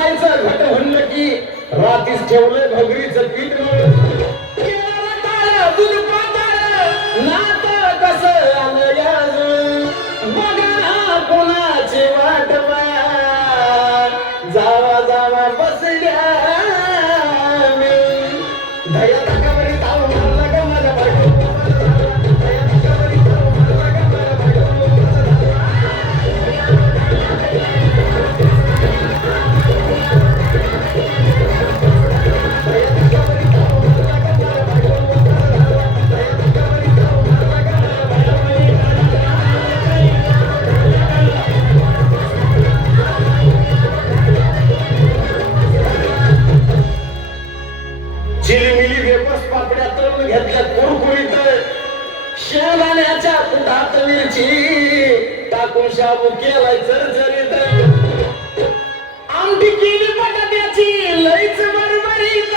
बसायचं घट म्हणलं की रातीच ठेवलं घगरीचं पीठ मळून केळं टाळं, दूध पातळ नातं कसं आलं याजून बघा कोणाची वाट बया जावा जावा बसल्या मी धया धकावरी ताव मारला का माझ्या बायको धया धकावरी ताव मारला का माझ्या चिलीमिली वेपस पापड्या तळून घेतल्या कुरकुरीत शेंगदाण्याच्या कुटात मिरची टाकून शाबू केलाय चरचरीत आमटी केली बटाट्याची लईच बरबरीत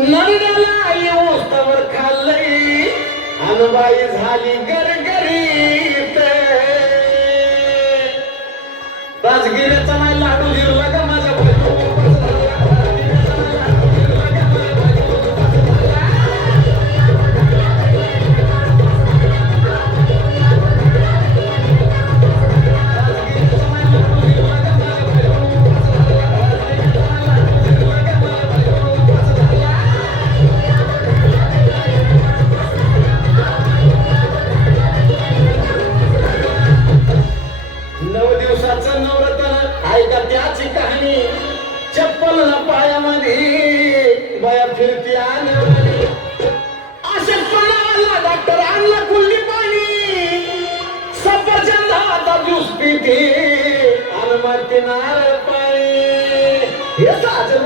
नंदाला येऊस्तवर खाल्लंय अनबाई झाली गरगरीत राजगिऱ्याचा नाही लाडू लिरला का माझ्या चप्पल ना पायामध्ये बाया फिरती आणली अशक्तपणाला डॉक्टर आणला कुल्ली पाणी सफरचंद आता ज्यूस पिते आणि मरते नारळ पाणी हे साजं